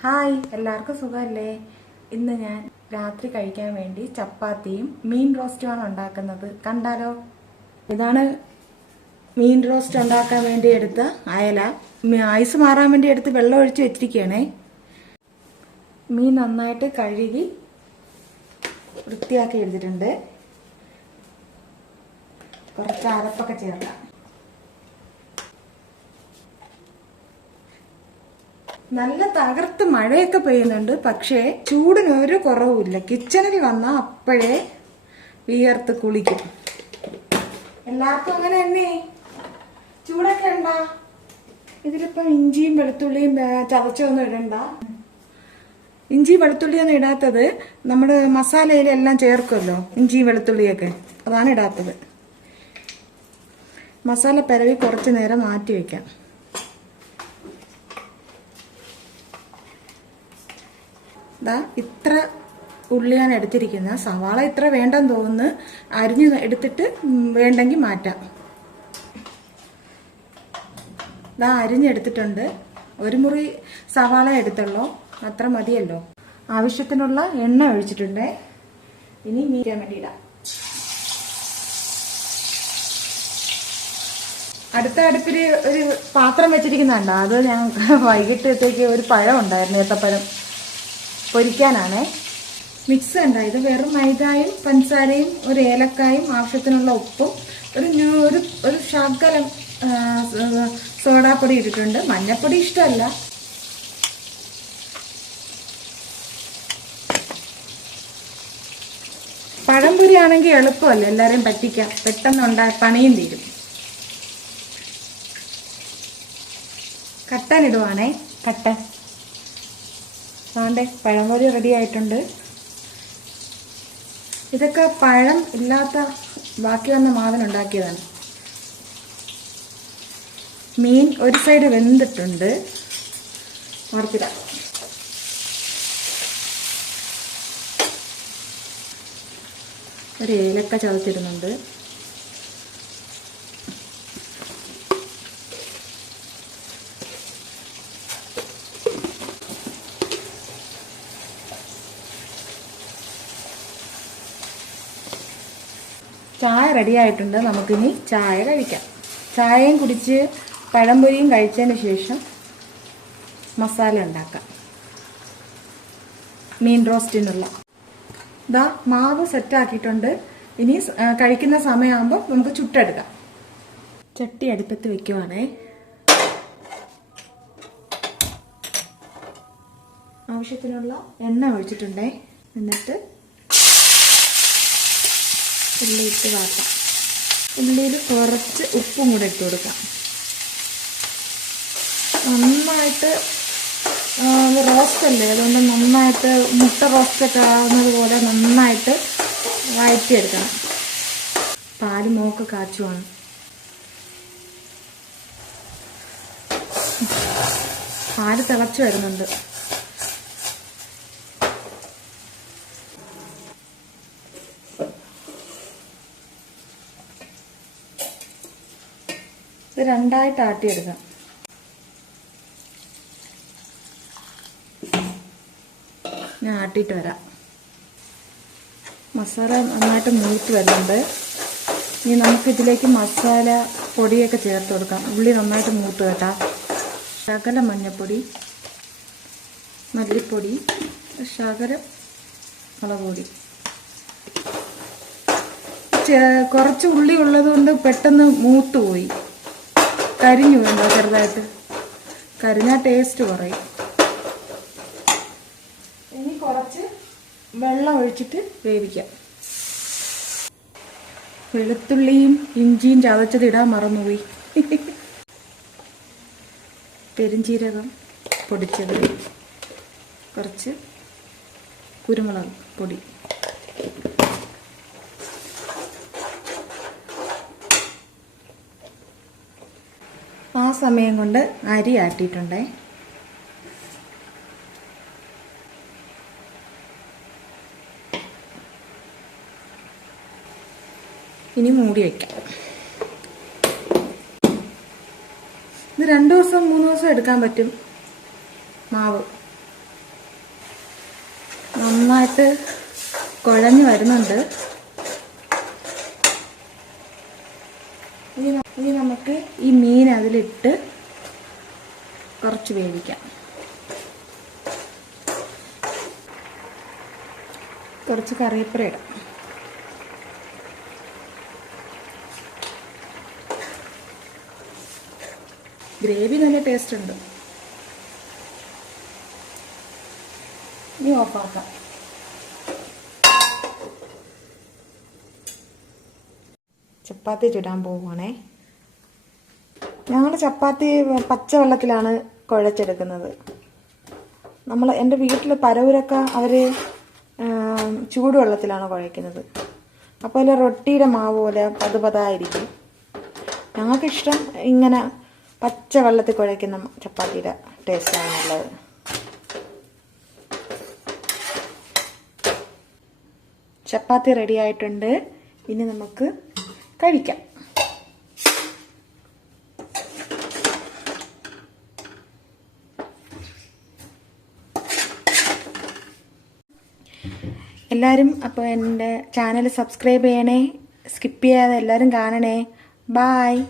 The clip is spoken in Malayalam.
ഹായ്, എല്ലാവർക്കും സുഖമല്ലേ? ഇന്ന് ഞാൻ രാത്രി കഴിക്കാൻ വേണ്ടി ചപ്പാത്തിയും മീൻ റോസ്റ്റുമാണ് ഉണ്ടാക്കുന്നത്. കണ്ടാലോ? ഇതാണ് മീൻ റോസ്റ്റ് ഉണ്ടാക്കാൻ വേണ്ടി എടുത്ത അയല. ഐസ് മാറാൻ വേണ്ടി എടുത്ത് വെള്ളം ഒഴിച്ച് വെച്ചിരിക്കുകയാണേ. മീൻ നന്നായിട്ട് കഴുകി വൃത്തിയാക്കി എടുത്തിട്ടുണ്ട്. കുറച്ച് അരപ്പൊക്കെ ചേർക്കാം. നല്ല തകർത്ത് മഴയൊക്കെ പെയ്യുന്നുണ്ട്, പക്ഷേ ചൂടിന് ഒരു കുറവുമില്ല. കിച്ചണിൽ വന്നാൽ അപ്പോഴേ വിയർത്ത് കുളിക്കും. എല്ലാവർക്കും അങ്ങനെ തന്നെ. ചൂടൊക്കെ ഉണ്ടാ? ഇതിലിപ്പോ ഇഞ്ചിയും വെളുത്തുള്ളിയും ചതച്ചൊന്നും ഇടണ്ട. ഇഞ്ചി വെളുത്തുള്ളിയൊന്നും ഇടാത്തത് നമ്മുടെ മസാലയിലെല്ലാം ചേർക്കുമല്ലോ, ഇഞ്ചിയും വെളുത്തുള്ളിയൊക്കെ, അതാണ് ഇടാത്തത്. മസാല പിരവി കുറച്ച് നേരം മാറ്റി വെക്കാം. ഇത്ര ഉള്ളിയാണ് എടുത്തിരിക്കുന്നത്. സവാള ഇത്ര വേണ്ടെന്ന് തോന്നുന്നു. അരിഞ്ഞ് എടുത്തിട്ട് വേണ്ടെങ്കിൽ മാറ്റാം. അരിഞ്ഞെടുത്തിട്ടുണ്ട്. ഒരു മുറി സവാള എടുത്തുള്ളൂ, അത്ര മതിയല്ലോ. ആവശ്യത്തിനുള്ള എണ്ണ ഒഴിച്ചിട്ടുണ്ട്. ഇനി മീൻ വേണ്ടി ഇടാം. അടുത്ത അടുപ്പിൽ ഒരു പാത്രം വെച്ചിരിക്കുന്നുണ്ടോ? അത് ഞാൻ വൈകിട്ടത്തേക്ക് ഒരു പഴം ഉണ്ടായിരുന്നു, ഏത്തപ്പഴം, പൊരിക്കാനാണ്. മിക്സ് ഉണ്ട്. ഇത് വെറും മൈദയും പഞ്ചസാരയും ഒരു ഏലക്കായും ആവശ്യത്തിനുള്ള ഉപ്പും ഒരു ശകലം സോഡാപ്പൊടി ഇട്ടിട്ടുണ്ട്. മഞ്ഞപ്പൊടി ഇഷ്ടമല്ല. പഴംപൊരി ആണെങ്കിൽ എളുപ്പമല്ലേ, എല്ലാവരെയും പറ്റിക്കാം. പെട്ടെന്ന് പണിയും തീരും. കട്ടൻ ഇടുവാണേ, കട്ടൻ. പഴംപൊരി റെഡി ആയിട്ടുണ്ട്. ഇതൊക്കെ പഴം ഇല്ലാത്ത ബാക്കി വന്ന മാവിനുണ്ടാക്കിയതാണ്. മീൻ ഒരു സൈഡ് വെന്തിട്ടുണ്ട്. മറിച്ചിടാം. ഒരു ഏലക്ക ചതച്ചിടുന്നുണ്ട്. ചായ റെഡി ആയിട്ടുണ്ട്. നമുക്കിനി ചായ കഴിക്കാം. ചായയും കുടിച്ച് പഴംപൊരിയും കഴിച്ചതിന് ശേഷം മസാല ഉണ്ടാക്കാം. മീൻ റോസ്റ്റിനുള്ള മാവ് സെറ്റാക്കിയിട്ടുണ്ട്. ഇനി കഴിക്കുന്ന സമയമാകുമ്പോൾ നമുക്ക് ചുട്ടെടുക്കാം. ചട്ടി അടുപ്പത്ത് വെക്കുവാണേ. ആവശ്യത്തിനുള്ള എണ്ണ ഒഴിച്ചിട്ടുണ്ടേ. എന്നിട്ട് ഉള്ളി ഇട്ട് വാട്ടാം. ഉള്ളിയിൽ കുറച്ച് ഉപ്പും കൂടെ ഇട്ട് കൊടുക്കാം. നന്നായിട്ട് റോസ്റ്റല്ലേ, അതുകൊണ്ട് നന്നായിട്ട് മുട്ട റോസ്റ്റൊക്കെ ആവുന്നത് പോലെ നന്നായിട്ട് വഴറ്റിയെടുക്കണം. പാല് മോക്ക് കാച്ചുവാണ്. പാല് തിളച്ചു വരുന്നുണ്ട്. ഇത് രണ്ടായിട്ട് ആട്ടിയെടുക്കാം. ഞാൻ ആട്ടിയിട്ട് വരാം. മസാല നന്നായിട്ട് മൂത്ത് വരുന്നുണ്ട്. ഇനി നമുക്കിതിലേക്ക് മസാല പൊടിയൊക്കെ ചേർത്ത് കൊടുക്കാം. ഉള്ളി നന്നായിട്ട് മൂത്ത് കേട്ടാ. ശകലം മഞ്ഞൾപ്പൊടി, മല്ലിപ്പൊടി, ശകലം മുളക് പൊടി. കുറച്ച് ഉള്ളി ഉള്ളത് കൊണ്ട് പെട്ടെന്ന് മൂത്ത് പോയി. കരിഞ്ഞു വേണ്ട, ചെറുതായിട്ട് കരിഞ്ഞാൽ ടേസ്റ്റ് കുറയും. ഇനി കുറച്ച് വെള്ളം ഒഴിച്ചിട്ട് വേവിക്കാം. വെളുത്തുള്ളിയും ഇഞ്ചിയും ചതച്ചത് ഇടാൻ മറന്നുപോയി. പെരുംജീരകം പൊടിച്ചത്, കുറച്ച് കുരുമുളക് പൊടി. ആ സമയം കൊണ്ട് അരി ആട്ടിയിട്ടുണ്ടേ. ഇനി മൂടി വയ്ക്കാം. ഇത് 2 ദിവസം 3 ദിവസം എടുക്കാൻ പറ്റും മാവ്. നന്നായിട്ട് കുഴഞ്ഞു വരുന്നുണ്ട്. ഇനി നമുക്ക് ഈ മീൻ അതിലിട്ട് കുറച്ച് വേവിക്കാം. കുറച്ച് കറിവേപ്പില ഇടാം. ഗ്രേവി നല്ല ടേസ്റ്റ് ഉണ്ട്. ഇനി ഓഫാക്കാം. ചപ്പാത്തി ചുടാൻ പോവുകയാണേ. ഞങ്ങൾ ചപ്പാത്തി പച്ചവെള്ളത്തിലാണ് കുഴച്ചെടുക്കുന്നത്. എൻ്റെ വീട്ടിൽ പരവൂരൊക്കെ അവർ ചൂടുവെള്ളത്തിലാണ് കുഴയ്ക്കുന്നത്. അപ്പോൾ അതിൽ റൊട്ടിയുടെ മാവ് പോലെ പതുപതായിരിക്കും. ഞങ്ങൾക്കിഷ്ടം ഇങ്ങനെ പച്ചവെള്ളത്തിൽ കുഴയ്ക്കുന്ന ചപ്പാത്തിയുടെ ടേസ്റ്റാണ് നല്ലത്. ചപ്പാത്തി റെഡി ആയിട്ടുണ്ട്. ഇനി നമുക്ക് കഴിക്കാം. എല്ലാവരും അപ്പോൾ എൻ്റെ ചാനൽ സബ്സ്ക്രൈബ് ചെയ്യണേ. സ്കിപ്പ് ചെയ്യാതെ എല്ലാവരും കാണണേ. ബായ്.